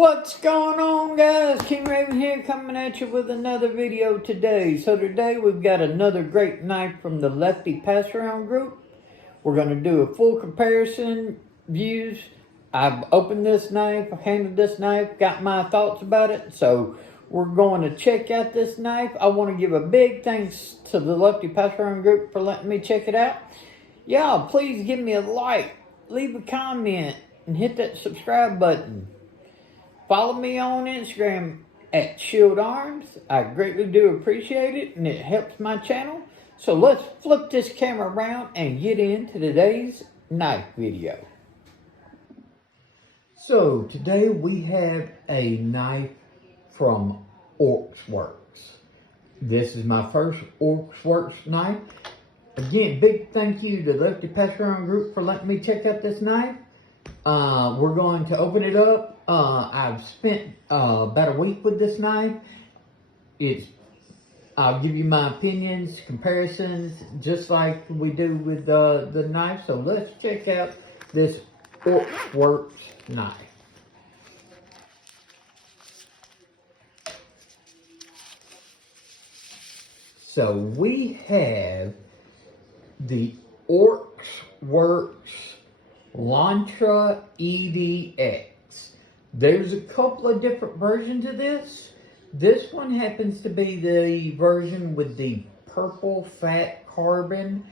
What's going on, guys? King Raven here, coming at you with another video today. So today we've got another great knife from the Lefty PassAround Group. We're going to do a full comparison views. I've opened this knife, handled this knife, got my thoughts about it. So we're going to check out this knife. I want to give a big thanks to the Lefty PassAround Group for letting me check it out. Y'all, please give me a like, leave a comment, and hit that subscribe button. Follow me on Instagram at Shield Arms. I greatly do appreciate it, and it helps my channel. So let's flip this camera around and get into today's knife video. So today we have a knife from Ochs Worx. This is my first Ochs Worx knife. Again, big thank you to Lefty PassAround Group for letting me check out this knife. We're going to open it up. I've spent about a week with this knife. I'll give you my opinions, comparisons, just like we do with the knife. So let's check out this Ochs Worx knife. So we have the Ochs Worx Lontra EDX. There's a couple of different versions of this. This one happens to be the version with the purple fat carbon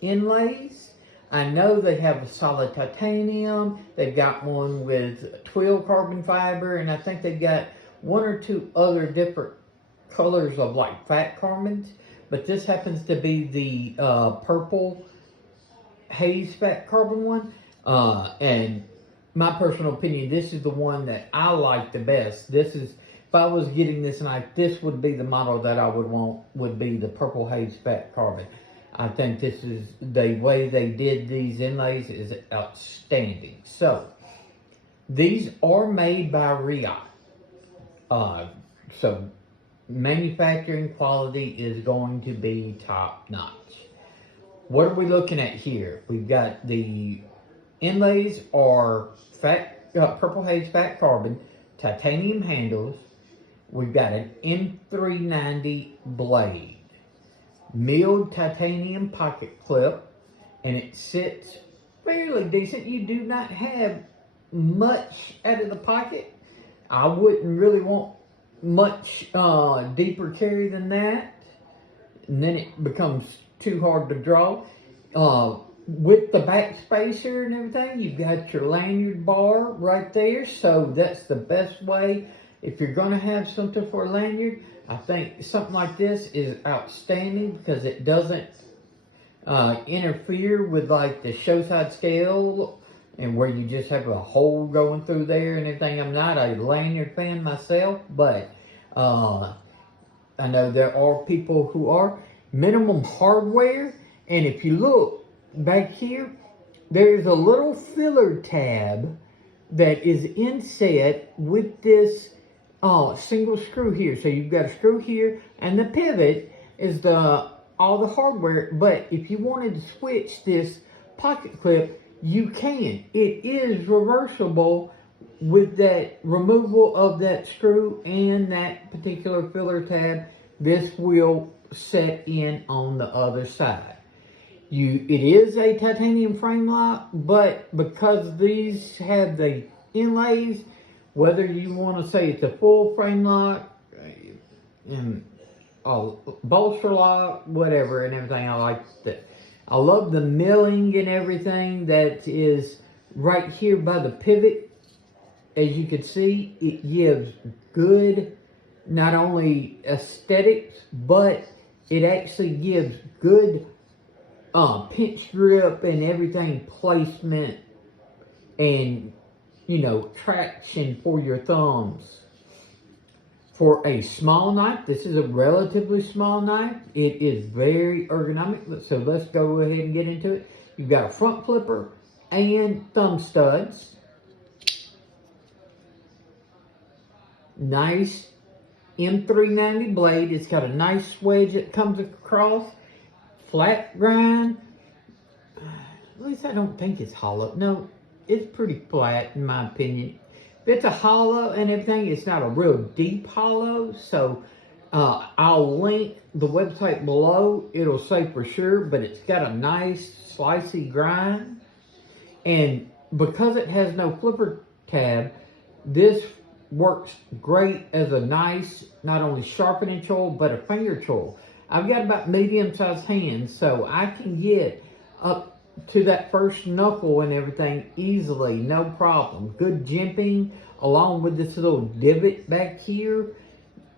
inlays. I know they have a solid titanium. They've got one with twill carbon fiber, and I think they've got one or two other different colors of like fat carbons. But this happens to be the purple haze fat carbon one. And my personal opinion, this is the one that I like the best. This is, if I was getting this knife, this would be the model that I would want, would be the purple haze fat carbon. I think this is, the way they did these inlays is outstanding. So, these are made by Reate. So, manufacturing quality is going to be top notch. What are we looking at here? We've got the inlays are purple haze fat carbon, titanium handles. We've got an M390 blade, milled titanium pocket clip, and it sits fairly decent. You do not have much out of the pocket. I wouldn't really want much deeper carry than that, and then it becomes too hard to draw. With the back spacer and everything, you've got your lanyard bar right there, so that's the best way. If you're going to have something for a lanyard, I think something like this is outstanding because it doesn't interfere with like the show side scale and where you just have a hole going through there and everything. I'm not a lanyard fan myself, but I know there are people who are. Minimum hardware, and if you look back here, there's a little filler tab that is inset with this single screw here. So you've got a screw here, and the pivot is all the hardware. But if you wanted to switch this pocket clip, you can. It is reversible with that removal of that screw and that particular filler tab. This will set in on the other side. It is a titanium frame lock, but because these have the inlays, whether you want to say it's a full frame lock and a bolster lock, whatever and everything, I like that. I love the milling and everything that is right here by the pivot. As you can see, it gives good not only aesthetics, but it actually gives good pinch grip and everything placement and, you know, traction for your thumbs. For a small knife, this is a relatively small knife. It is very ergonomic. So let's go ahead and get into it. You've got a front flipper and thumb studs. Nice M390 blade. It's got a nice wedge that comes across. Flat grind. At least I don't think it's hollow. No, it's pretty flat in my opinion. it's a hollow and everything. It's not a real deep hollow, so I'll link the website below. It'll say for sure, but it's got a nice slicey grind. And because it has no flipper tab, this works great as a nice, not only sharpening tool, but a finger tool. I've got about medium-sized hands, so I can get up to that first knuckle and everything easily, no problem. Good jimping, along with this little divot back here.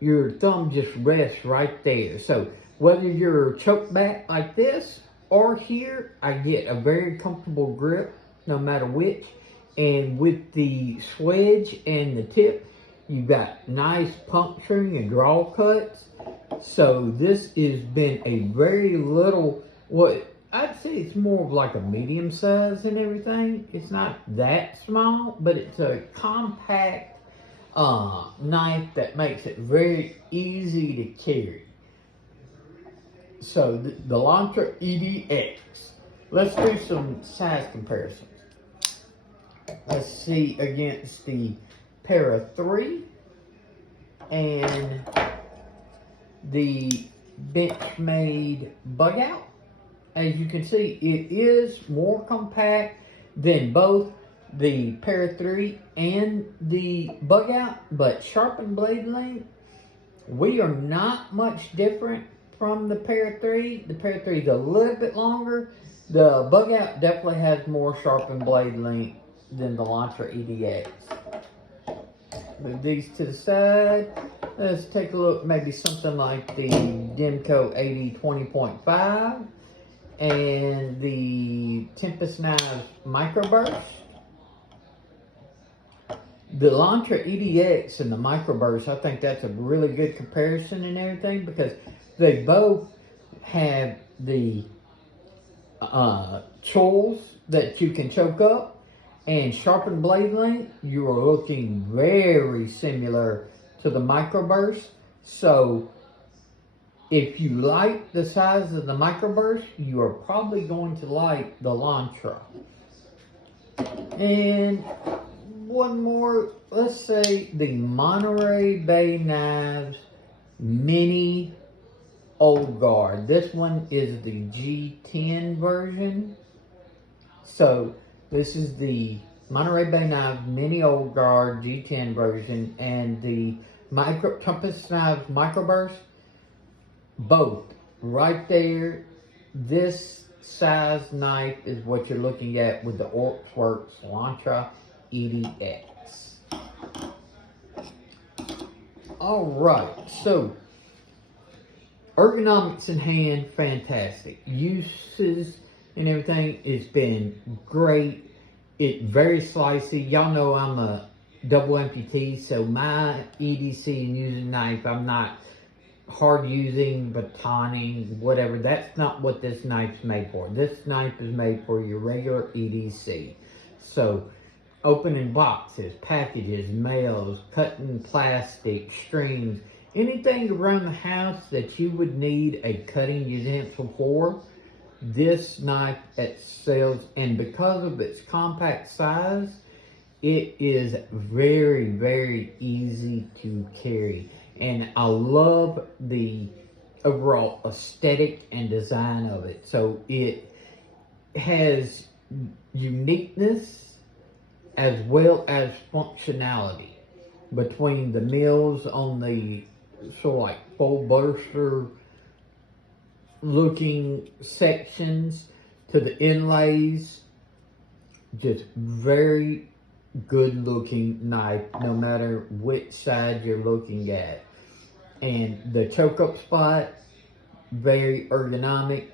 Your thumb just rests right there. So whether you're choked back like this or here, I get a very comfortable grip no matter which. And with the swedge and the tip, you've got nice puncturing and draw cuts. So this has been a very little, what I'd say it's more of like a medium size and everything. It's not that small, but it's a compact knife that makes it very easy to carry. So the Lontra EDX. Let's do some size comparisons. Let's see against the Para 3 and the Benchmade Bug Out. As you can see, it is more compact than both the Para 3 and the Bug Out, but sharpened blade length, we are not much different from the Para 3. The Para 3 is a little bit longer. The Bug Out definitely has more sharpened blade length than the Lontra EDX. Move these to the side. Let's take a look, maybe something like the Demco 80 20.5 and the Tempest Knives Microburst. The Lontra EDX and the Microburst, I think that's a really good comparison and everything, because they both have the tools that you can choke up, and sharpened blade length, you are looking very similar to the Microburst. So if you like the size of the Microburst, you are probably going to like the Lontra. And one more, let's say the Monterey Bay Knives Mini Old Guard. This one is the G10 version. So this is the Monterey Bay Knives Mini Old Guard G10 version, and the Tempest Knives Microburst, both right there. This size knife is what you're looking at with the Ochs Worx Lontra EDX. Alright, so ergonomics in hand, fantastic. Uses and everything, it's been great. It's very slicey. Y'all know I'm a double amputee, so my EDC and using knife, I'm not hard using, batoning, whatever. That's not what this knife's made for. This knife is made for your regular EDC. So opening boxes, packages, mails, cutting plastic, strings, anything around the house that you would need a cutting utensil for, this knife excels. And because of its compact size, it is very, very easy to carry. And I love the overall aesthetic and design of it. So it has uniqueness as well as functionality between the mills on the sort of like full burster looking sections to the inlays. Just very good looking knife no matter which side you're looking at. And the choke up spot, very ergonomic.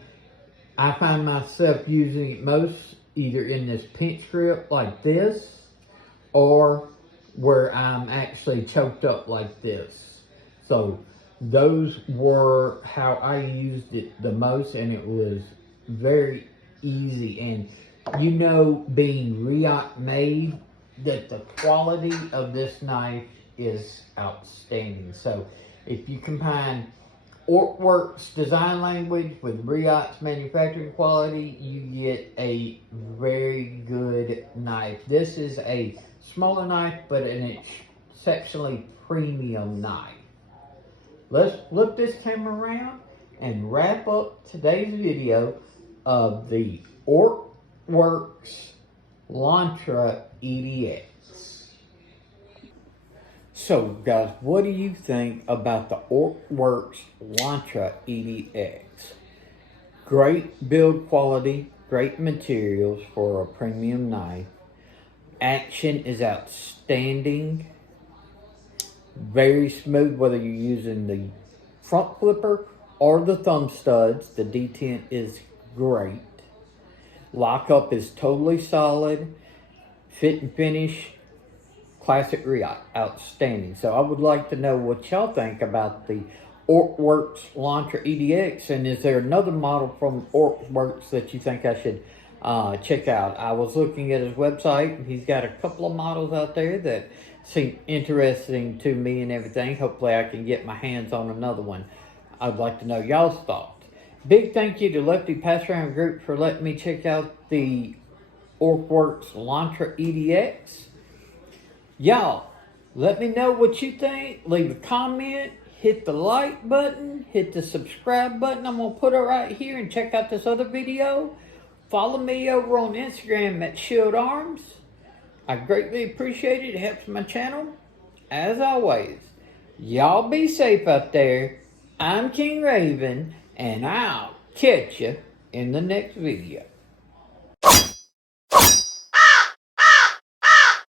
I find myself using it most either in this pinch grip like this, or where I'm actually choked up like this. So those were how I used it the most, and it was very easy. And you know, being Reate made, that the quality of this knife is outstanding. So if you combine Ochs Worx design language with Reate's manufacturing quality, you get a very good knife. This is a smaller knife, but an exceptionally premium knife. Let's flip this camera around and wrap up today's video of the Ochs Worx Lontra EDX. So guys, what do you think about the Ochs Worx Lontra EDX? Great build quality, great materials for a premium knife. Action is outstanding. Very smooth, whether you're using the front flipper or the thumb studs. The detent is great. Lockup is totally solid. Fit and finish, classic Reate, outstanding. So I would like to know what y'all think about the Ochs Worx Lontra EDX, and is there another model from Ochs Worx that you think I should check out? I was looking at his website, and he's got a couple of models out there that seem interesting to me and everything. Hopefully I can get my hands on another one. I'd like to know y'all's thoughts. Big thank you to Lefty PassAround Group for letting me check out the Ochs Worx Lontra EDX. Y'all, let me know what you think. Leave a comment. Hit the like button. Hit the subscribe button. I'm going to put it right here, and check out this other video. Follow me over on Instagram at Shield Arms. I greatly appreciate it. It helps my channel. As always, y'all be safe out there. I'm King Raven, and I'll catch you in the next video.